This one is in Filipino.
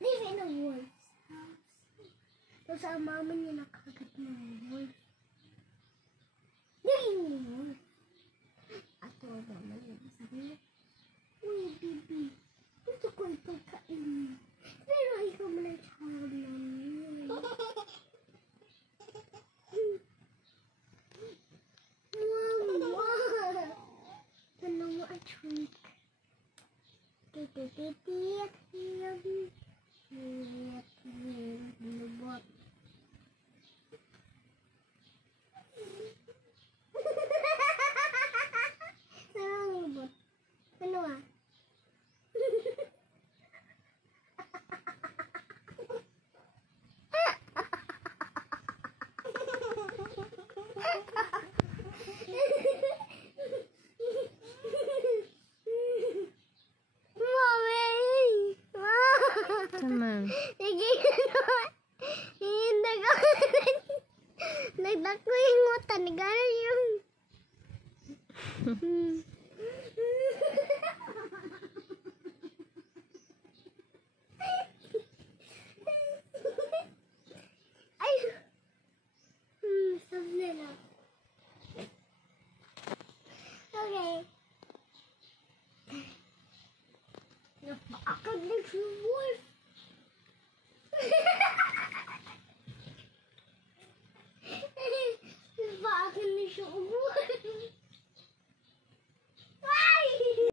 Live in a wolf's house. Tapos ang mama niya nakagat ng wolf. Naging wolf. At ang mama niya sabi niya, uy, baby, gusto ko itong kainin. Pero ikaw mo na child namin. Wow! Ano mo a trick? Tititit, lubot. Ano lubot? Ano ah? Naman. Nagdako yung mata, nagano yung